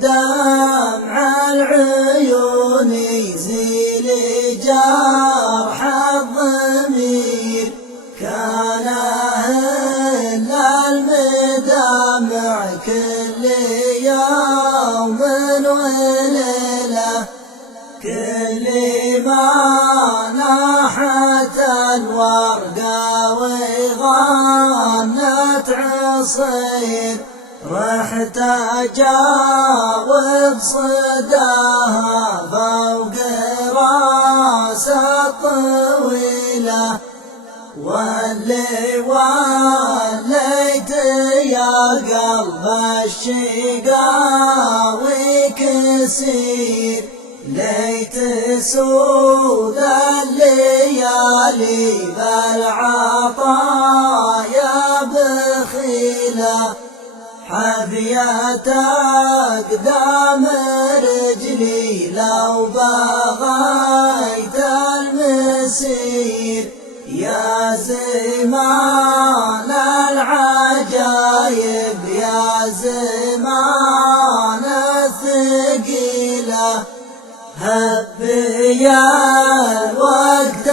دمع العيون يزيل جرح الضمير، كان أهل المدامع كل يوم وليلة، كل ما لاحت الورقة وغنت عصير، رحت أجاوب صداها فوق راس الطويلة، وليت يا قلب الشقاوي كسير، ليت سود الليالي بالعطايا بخيلة، حذية أقدام رجلي لو بغيت المسير، يا زمان العجايب يا زمان الثقيلة، هب يا الوقت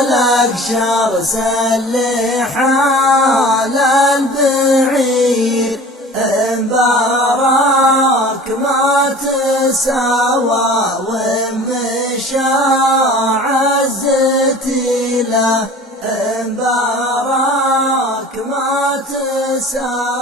الأقشر سلح على البعير، مبارك ما تساوى ومشى عزتي له، مبارك ما تساوى